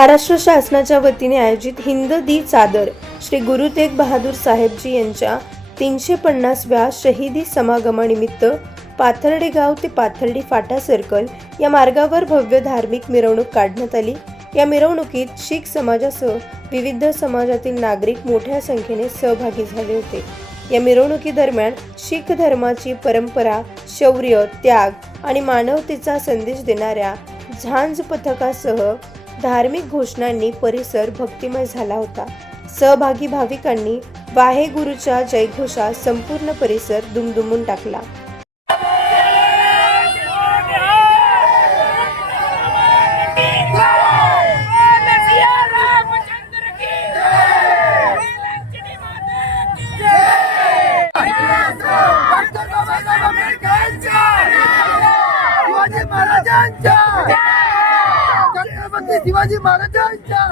महाराष्ट्र शासनाच्या वतीने आयोजित हिंद दी चादर श्री गुरु तेग बहादूर साहेबजी यांच्या 350व्या शहीदी समागमानिमित्त पाथर्डे गाव ते पाथर्डी फाटा सर्कल या मार्गावर भव्य धार्मिक मिरवणूक काढण्यात आली। या मिरवणुकीत शीख समाजासह विविध समाजातील नागरिक मोठ्या संख्येने सहभागी झाले होते। या मिरवणुकीदरम्यान शीख धर्माची परंपरा, शौर्य, त्याग आणि मानवतेचा संदेश देणाऱ्या झांज पथकासह धार्मिक घोषणांनी परिसर भक्तिमय झाला होता। सहभागी भाविकांनी वाहेगुरुच्या जयघोषात संपूर्ण परिसर दुमदुमून टाकला। शिवाजी महाराजांच्या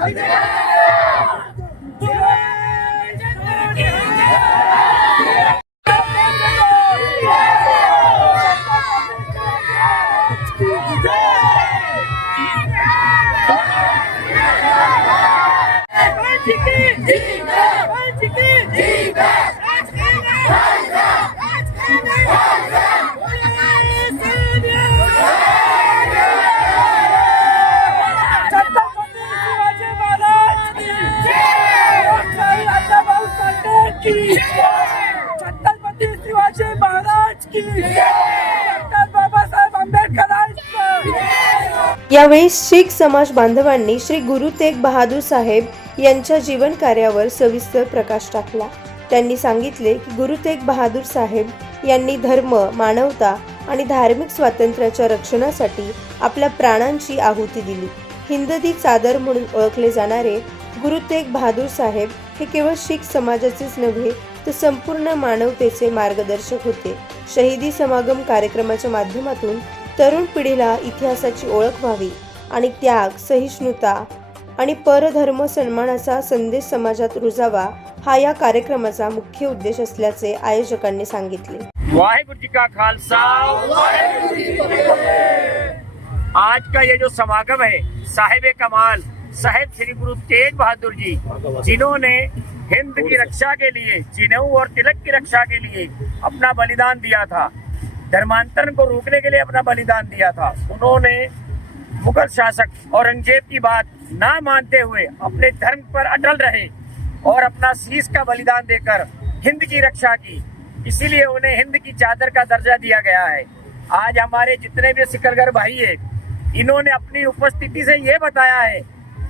छत्रपती शिवाजी महाराज की डॉक्टर बाबासाहेब आंबेडकर। यावेळी शीख समाज बांधवांनी श्री गुरु तेग बहादूर साहेब यांच्या जीवन कार्यावर सविस्तर प्रकाश टाकला। त्यांनी सांगितले की गुरु तेग बहादूर साहेब यांनी धर्म, मानवता आणि धार्मिक स्वातंत्र्याच्या रक्षणासाठी आपल्या प्राणांची आहुती दिली। हिंद दी चादर म्हणून ओळखले जाणारे गुरु तेग बहादूर साहेब हे केवळ शीख समाजाचेच नव्हे तर संपूर्ण मानवतेचे मार्गदर्शक होते। शहीदी समागम कार्यक्रमाच्या माध्यमातून तरुण पिढीला इतिहासाची ओळख व्हावी आणि त्याग, सहिष्णुता आणि परधर्म सन्मानाचा संदेश समाजात रुजावा हा या कार्यक्रमाचा मुख्य उद्देश असल्याचे आयोजकांनी सांगितले। वाहेगुरु जी का खालसा, वाहेगुरु जी की फतेह। आज का ये जो समागम है, साहिब कमाल साहेब श्री गुरु तेग बहादुर जी, जिन्होंने हिंद की रक्षा के लिए, चिन्हू और तिलक की रक्षा के लिए अपना बलिदान दिया था, धर्मांतरण को रोकने के लिए अपना बलिदान दिया था। उन्होंने मुगल शासक औरंगजेब की बात ना मानते हुए अपने धर्म पर अटल रहे और अपना शीश का बलिदान देकर हिंद की रक्षा की। इसीलिए उन्हें हिंद की चादर का दर्जा दिया गया है। आज हमारे जितने भी सिकलगर भाई है, इन्होंने अपनी उपस्थिति से ये बताया है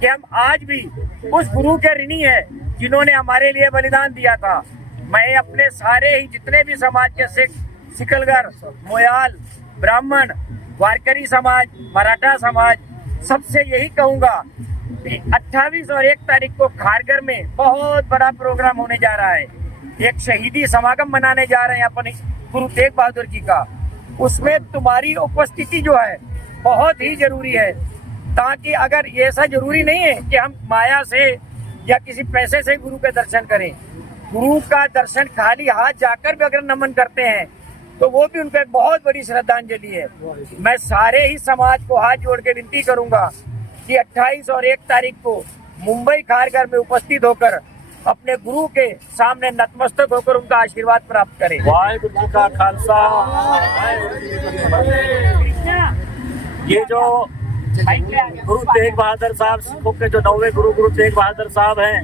कि हम आज भी उस गुरु के ऋणी है जिन्होंने हमारे लिए बलिदान दिया था। मैं अपने सारे ही जितने भी समाज के सिख, सिकलगर, मोयाल, ब्राह्मण, वारकरी समाज, मराठा समाज, सबसे यही कहूंगा कि 28 और 1 तारीख को खारगर में बहुत बड़ा प्रोग्राम होने जा रहा है। एक शहीदी समागम मनाने जा रहे हैं अपने गुरु तेग बहादुर जी का। उसमें तुम्हारी उपस्थिति जो है बहुत ही जरूरी है, ताकि अगर ऐसा जरूरी नहीं है कि हम माया से या किसी पैसे से गुरु के दर्शन करें। गुरु का दर्शन खाली हाथ जाकर भी अगर नमन करते हैं तो वो भी उनका एक बहुत बड़ी श्रद्धांजलि है। मैं सारे ही समाज को हाथ जोड़ के विनती करूंगा कि 28 और 1 तारीख को मुंबई खारगर में उपस्थित होकर अपने गुरु के सामने नतमस्तक होकर उनका आशीर्वाद प्राप्त करें। वाहेगुरु जी का खालसा, वाहेगुरु जी की फतेह। ये जो गुरु तेग बहादुर साहब, सिखों के जो 9वें गुरु तेग बहादुर साहब हैं,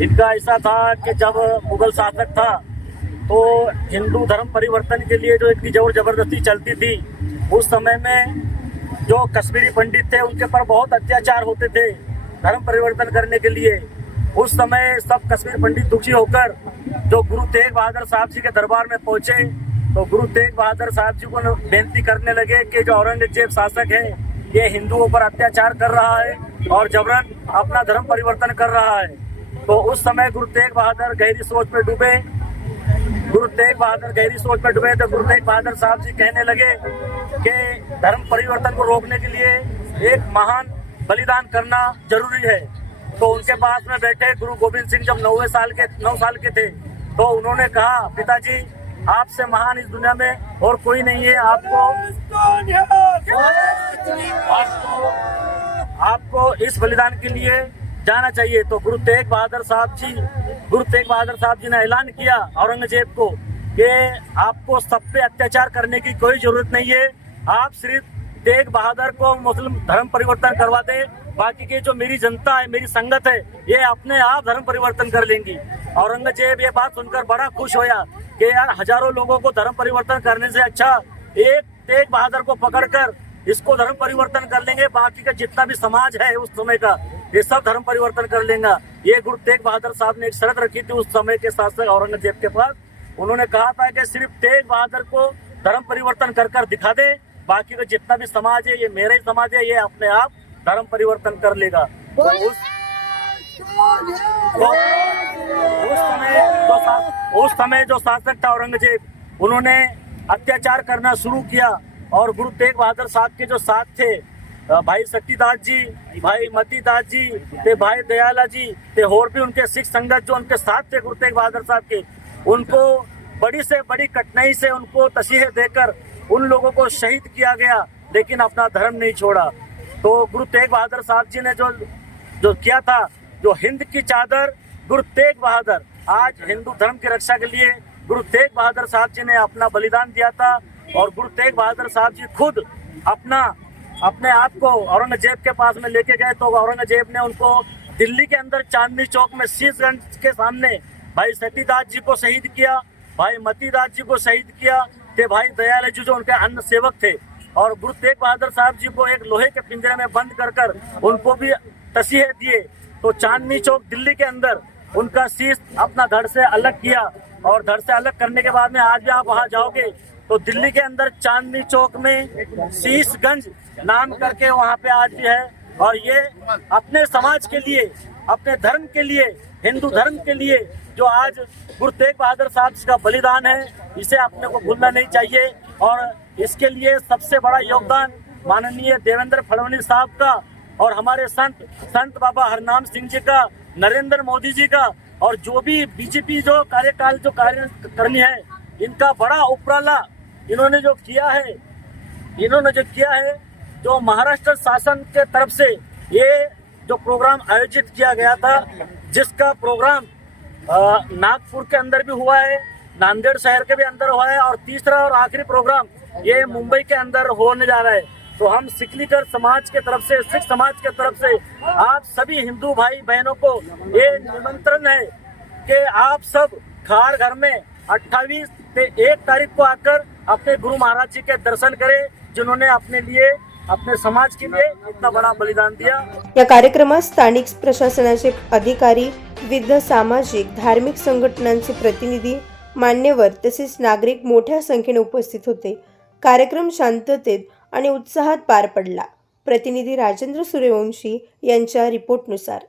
इनका ऐसा था कि जब मुगल शासक था तो हिंदू धर्म परिवर्तन के लिए जो इतनी जोर जबरदस्ती चलती थी, उस समय में जो कश्मीरी पंडित थे उनके पर बहुत अत्याचार होते थे धर्म परिवर्तन करने के लिए। उस समय सब कश्मीर पंडित दुखी होकर जो गुरु तेग बहादुर साहब जी के दरबार में पहुंचे तो गुरु तेग बहादुर साहब जी को बेनती करने लगे कि जो औरंगजेब शासक है ये हिंदुओं पर अत्याचार कर रहा है और जबरन अपना धर्म परिवर्तन कर रहा है। तो उस समय गुरु तेग बहादुर गहरी सोच में डूबे। तो गुरु तेग बहादुर साहब जी कहने लगे कि धर्म परिवर्तन को रोकने के लिए एक महान बलिदान करना जरूरी है। तो उनके पास में बैठे गुरु गोविंद सिंह जब 9 साल के थे तो उन्होंने कहा, पिताजी आपसे महान इस दुनिया में और कोई नहीं है, आपको आपको इस बलिदान के लिए जाना चाहिए। तो गुरु तेग बहादुर साहब जी ने ऐलान किया औरंगजेब को कि आपको सब पे अत्याचार करने की कोई जरूरत नहीं है, आप सिर्फ तेग बहादुर को मुस्लिम धर्म परिवर्तन करवा दे, बाकी की जो मेरी जनता है, मेरी संगत है, ये अपने आप धर्म परिवर्तन कर लेंगी। औरंगजेब ये बात सुनकर बड़ा खुश होया कि यार हजारों लोगों को धर्म परिवर्तन करने से अच्छा एक तेग बहादुर को पकड़कर इसको धर्म परिवर्तन कर लेंगे, बाकी का जितना भी समाज है उस समय का ये सब धर्म परिवर्तन कर लेगा। ये गुरु तेग बहादुर साहब ने एक शर्त रखी थी उस समय के शासक औरंगजेब के पास। उन्होंने कहा था कि सिर्फ तेग बहादुर को धर्म परिवर्तन कर दिखा दे, बाकी का जितना भी समाज है, ये मेरा ही समाज है, ये अपने आप धर्म परिवर्तन कर लेगा। तो उस समय जो शासक था औरंगजेब, उन्होंने अत्याचार करना शुरू किया और गुरु तेग बहादुर साहब के जो साथ थे भाई सतीदास जी, भाई मतीदास जी, ते भाई दयाला जी, ते और भी उनके सिख संगत जो उनके साथ थे गुरु तेग बहादुर साहब के, उनको बड़ी से बड़ी कठिनाई से उनको तसीहे देकर उन लोगों को शहीद किया गया, लेकिन अपना धर्म नहीं छोड़ा। तो गुरु तेग बहादुर साहब जी ने जो किया था, जो हिंद की चादर गुरु तेग बहादुर, आज हिंदू धर्म की रक्षा के लिए गुरु तेग बहादुर साहब जी ने अपना बलिदान दिया था। और गुरु तेग बहादुर साहब जी खुद अपने आप को औरंगजेब के पास में लेके गए, तो औरंगजेब ने उनको दिल्ली के अंदर चांदनी चौक में शीशगंज के सामने भाई सतीदास जी को शहीद किया, भाई मतीदास जी को शहीद किया, ते भाई दयाल जी जो उनके अन्न सेवक थे। और गुरु तेग बहादुर साहब जी को एक लोहे के पिंजरे में बंद कर उनको भी तसीहे दिए। तो चांदनी चौक दिल्ली के अंदर उनका शीश अपना धड़ से अलग किया, और धड़ से अलग करने के बाद में आज भी आप वहां जाओगे तो दिल्ली के अंदर चांदनी चौक में शीशगंज नाम करके वहां पे आज भी है। और ये अपने समाज के लिए, अपने धर्म के लिए, हिंदू धर्म के लिए जो आज गुरु तेग बहादुर साहब का बलिदान है, इसे अपने को भूलना नहीं चाहिए। और इसके लिए सबसे बड़ा योगदान माननीय देवेंद्र फडणवीस साहब का और हमारे संत बाबा हरनाम सिंह जी का, नरेंद्र मोदी जी का, और जो भी बीजेपी जो कार्यकारिणी है, इनका बड़ा उपराला इन्होंने जो किया है, जो महाराष्ट्र शासन के तरफ से ये जो प्रोग्राम आयोजित किया गया था, जिसका प्रोग्राम नागपुर के अंदर भी हुआ है, नांदेड़ शहर के भी अंदर हुआ है, और तीसरा और आखिरी प्रोग्राम ये मुंबई के अंदर होने जा रहा है। तो हम सिकलीकर समाज के तरफ से, सिख समाज के तरफ से आप सभी हिंदू भाई बहनों को ये निमंत्रण है कि आप सब खार घर में 28 से 1 तारीख को आकर अपने गुरु महाराज जी के दर्शन करें, जिन्होंने अपने लिए, अपने समाज के लिए इतना बड़ा बलिदान दिया। या कार्यक्रमात स्थानिक प्रशासनाचे अधिकारी, विविध सामाजिक धार्मिक संघटनांचे प्रतिनिधी, मान्यवर तसेच नागरिक मोठ्या संख्येने उपस्थित होते। कार्यक्रम शांततेत आणि उत्साहात पार पडला। प्रतिनिधी राजेंद्र सूर्यवंशी यांच्या रिपोर्टनुसार।